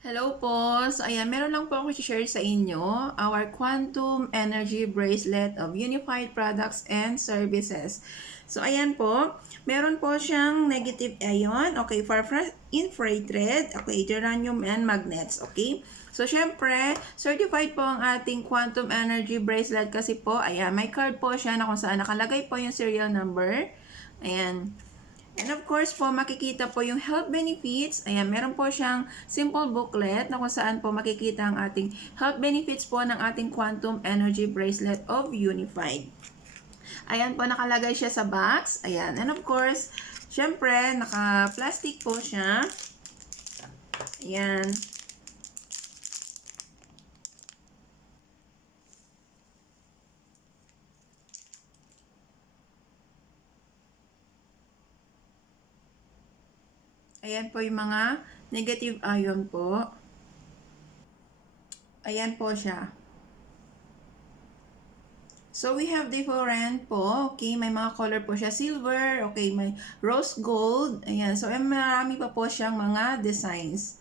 Hello po! So ayan, meron lang po ako share sa inyo, our Quantum Energy Bracelet of Unified Products and Services. So ayan po, meron po siyang negative ion, okay, for infrared, okay, germanium and magnets, okay. So syempre, certified po ang ating Quantum Energy Bracelet kasi po, ayan, may card po siya na kung saan nakalagay po yung serial number. Ayan. And of course po, makikita po yung health benefits. Ayan, meron po siyang simple booklet na kung saan po makikita ang ating health benefits po ng ating Quantum Energy Bracelet of Unified. Ayan po, nakalagay siya sa box. Ayan, and of course, syempre, naka-plastic po siya. Ayan. Ayan po yung mga negative ion po. Ayan po siya. So, we have different po. Okay, may mga color po siya. Silver, okay, may rose gold. Ayan, so marami pa po siyang mga designs.